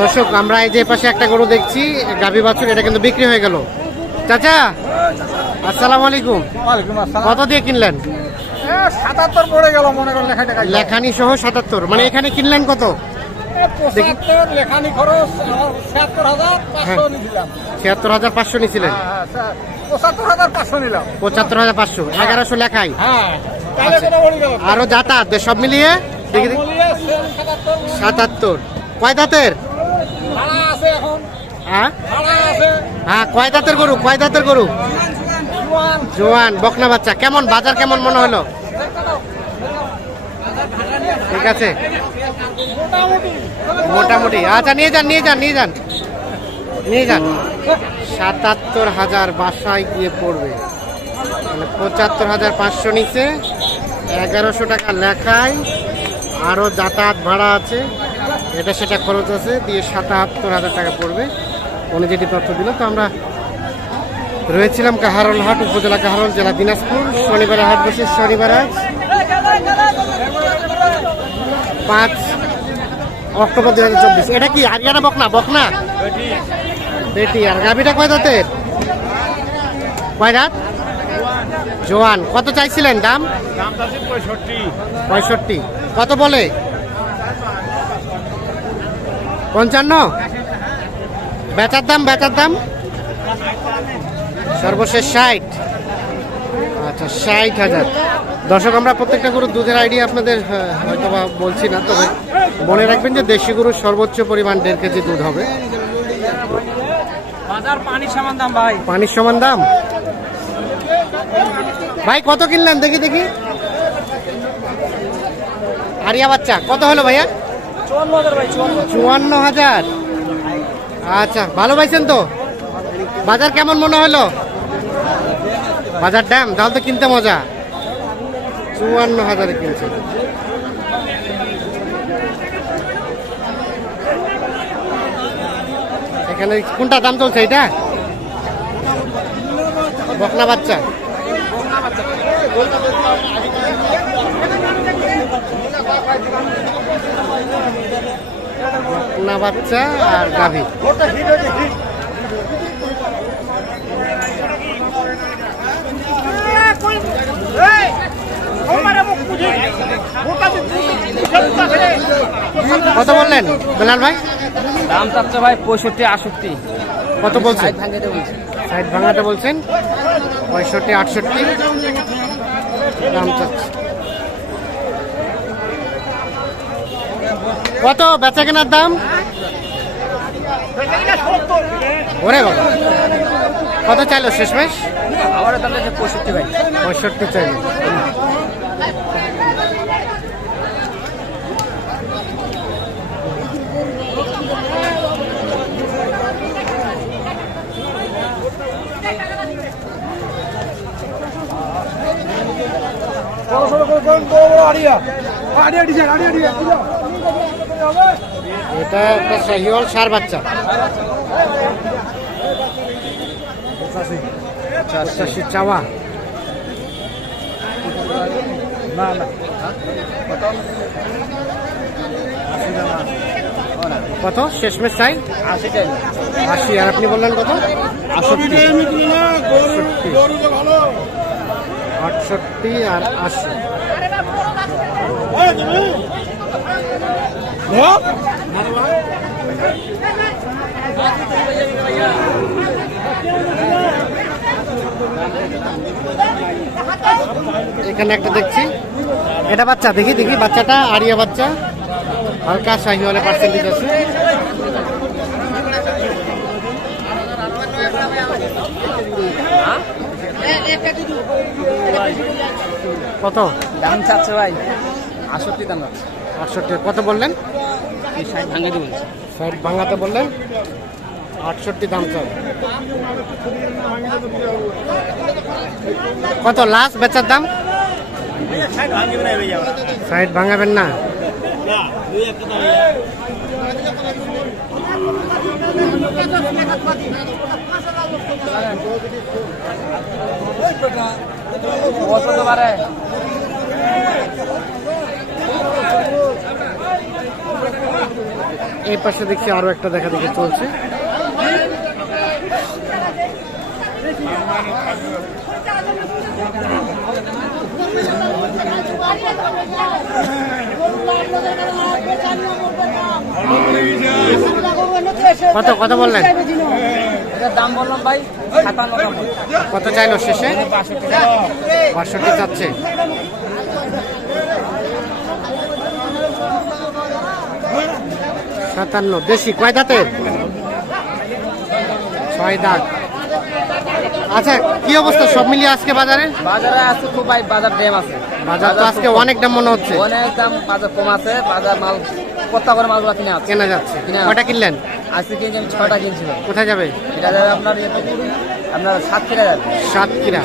দর্শক আমরা এই যে পাশে একটা গরু দেখছি গাভী বাছুর, এটা কিন্তু বিক্রি হয়ে গেল। চাচা আসসালামু আলাইকুম। কত দিয়ে কিনলেন? 77 পড়ে গেল মনে করেন লেখানি সহ 77। মানে এখানে কিনলেন কত? 75 লেখানি খরচ 77500 নিছিলাম। ৭৬৫০০ নিছিলেন? 75500 নিলাম। ৭৫৫০০, 1100 লেখাই। হ্যাঁ তাহলে কত পড়ে গেল? আরো যাতায়াত সব মিলিয়ে দেখি 77। কয় দাঁতের? ভাড়া আছে এখন। হ্যাঁ ভাড়া আছে। হ্যাঁ, কয় দাঁতের গরু? কয় দাঁতের গরু? জোয়ান বকনা বাচ্চা। কেমন বাজার কেমন মনে হলো? ঠিক আছে মোটামুটি। আচ্ছা নিয়ে যান ৭৭,০০০ বাসায় গিয়ে পড়বে। মানে ৭৫,৫০০ নিচে, 1100 টাকা লেখায়, আরও যাতায়াত ভাড়া আছে, এটা সেটা খরচ আছে, দিয়ে ৭৭,০০০ টাকা পড়বে উনি যেটি তথ্য দিল। তো আমরা রয়েছিলাম কাহারোল হাট, উপজেলা কাহারোল, জেলা দিনাজপুর। শনিবারে হাট বসে, শনিবার আজ 5 অক্টোবর 2024। এটা কি আরিয়ানা বকনা? বেটি। আর গাভীটা কয় দাঁতের? কয় দাঁত? জোয়ান। কত চাইছিলেন দাম? 65। কত বলে? 55। বেচার দাম সর্বশেষ 60। আচ্ছা 60,000। দর্শক আমরা প্রত্যেকটা গরুর দুধের আইডিয়া আপনাদের হয়তো বা বলছি না, তবে মনে রাখবেন যে দেশি গরুর সর্বোচ্চ পরিমাণ 1.5 কেজি দুধ হবে। পানির সমান দাম ভাই। পানির সমান দাম। ভাই কত কিনলেন দেখি? আরিয়া বাচ্চা কত হলো ভাইয়া? 54,000 ভাই। 54,000। আচ্ছা ভালো পাইছেন তো? বাজার কেমন মনে হলো? বাজার দাম তাহলে তো কিনতে মজা। 54,000 কিনছে। এখানে কোনটা দাম চলছে? এটা বকনা বাচ্চা। বকনা বাচ্চা আর গাভী। কত বললেন বেলাল ভাই? দাম চাচ্ছে ভাই 65-68। কত বলছেন? 60 ভাঙাতে বলছেন। 65-68 দাম চাচ্ছে। কত বেচা কেনার দাম? ওরে বাবা, কত চাইলো শেষমেশ? আমার দাম আছে 65 ভাই। 65 চাইলো। এটা একটা শাহিওয়াল ষাঁড় বাচ্চা। 85 চাওয়া। কত শেষমেশ চাই? 80। আর আপনি বললেন কত? 68 আর 80। এখানে একটা দেখছি, এটা বাচ্চা। দেখি বাচ্চাটা আরিয়া বাচ্চা, হালকা শাহিওয়ালের পার্সেন্টেজ আছে। কত দাম চাচ্ছে ভাই? 68 দাম আছে। 68। কত বললেন? 60 ভাঙে দিবেন। 60 ভাঙাতে বললেন, 68 দাম চাই। কত লাস্ট বেচার দাম? 60 ভাঙাবেন না? এই পাশে দেখছি আরো একটা দেখা দেখে চলছে। কত কত বললেন? এটার দাম বললাম ভাই 57 কত চাইলো শেষে? 62 62 চাচ্ছে। সাতান্ন। দেশি কয় দাঁতের? 6 দাঁত। আচ্ছা, কি অবস্থা সব মিলিয়ে আজকে বাজারে? বাজারে আছে খুব ভাই, বাজার ড্যাম আছে। বাজার তো আজকে অনেক দাম মনে হচ্ছে। অনেক দাম, বাজার কম আছে। বাজার মাল কত করে মালগুলো কিনে আছে, কেনা যাচ্ছে। কিনা। কয়টা কিনলেন? আজকে কিনে আমি 6টা কিনছিলাম। কোথায় যাবে? এটা যাবে আপনার আপনার 7 যাবে। সাতক্ষীরা।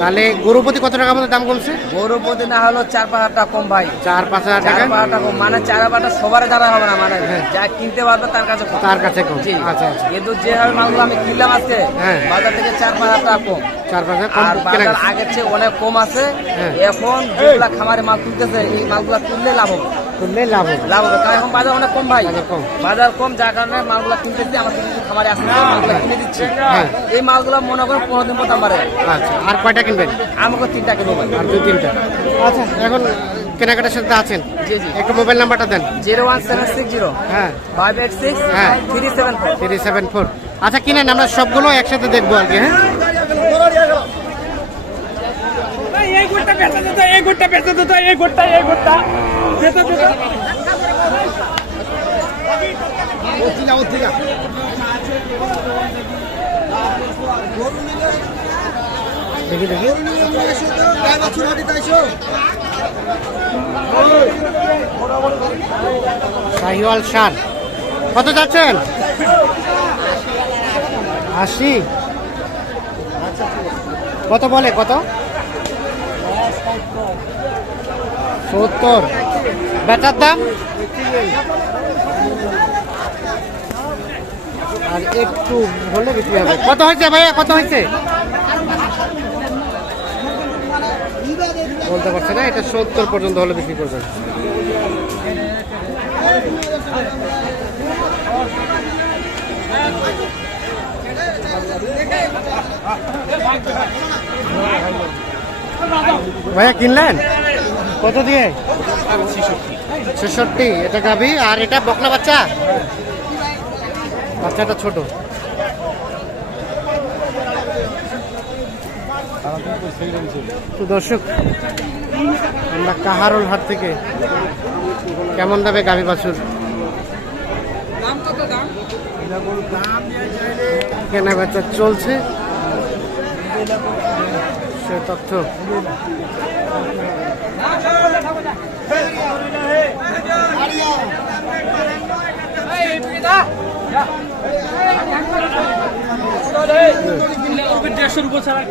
তাহলে গরুপতি কত টাকা মতো দাম কমছে? গরু প্রতি না হলো 4-5 হাজার টাকা কম ভাই। 4-5 হাজার টাকা। 4-5 টাকা কম, মানে 4-5টা সবার দ্বারা হবে না, মানে হ্যাঁ। যা কিনতে পারবে তার কাছে কম। তার কাছে কম। জি। আচ্ছা আচ্ছা। কিন্তু যেভাবে মালগুলো আমি কিনলাম আজকে, হ্যাঁ। বাজার থেকে 4-5 হাজার টাকা কম। 4-5 হাজার কম আর কেনা বাজার গেছে। আগের চেয়ে অনেক কম আছে। হ্যাঁ। এখন যেগুলা খামারে মাল তুলতেছে, এই মালগুলা তুললে লাভ হবে। তুললে লাভ হবে। লাভ হবে, কারণ এখন বাজার অনেক কম ভাই। বাজার কম। বাজার কম, যার কারণে মালগুলা কিনতেছি। আমার কিছু খামারে আসছে, মালগুলা কিনে দিচ্ছি। হ্যাঁ। এই মালগুলা মনে করেন 15 দিন পর দাম বাড়ে। আচ্ছা, আর কয়টা কিনবেন? আমাকে 3টা কিনবো ভাই। আর 2-3টা। আচ্ছা, এখন কেনাকাটার সাথে আছেন। জি জি। একটু মোবাইল নাম্বারটা দেন। 01760 হ্যাঁ, 586 হ্যাঁ। 374। 374। আচ্ছা, কিনেন, আমরা সবগুলো একসাথে দেখবো আর কি। হ্যাঁ, এই গোটটা বেচা দিত, এই গোটটা বেচা দিত, এই গোটটা বেচা দিত। দেখি দেখি। শাহিওয়াল ষাঁড় কত যাচ্ছেন? 80। কত বলে? কত? 70। বেচার দাম? আর একটু হলে বিক্রি হবে। কত হয়েছে ভাইয়া, কত হয়েছে? বলতে পারছে না। এটা 70 পর্যন্ত হলে বিক্রি করবেন। ভাইয়া কিনলেন কত দিয়ে? 66। এটা গাভী, আর এটা বকনা বাচ্চা। বাচ্চাটা ছোট। তো দর্শক, আমরা কাহারোল হাট থেকে কেমন দামে গাভী বাছুর কেনা বেচা চলছে সে তথ্য দেড়শোর উপর ছাড়া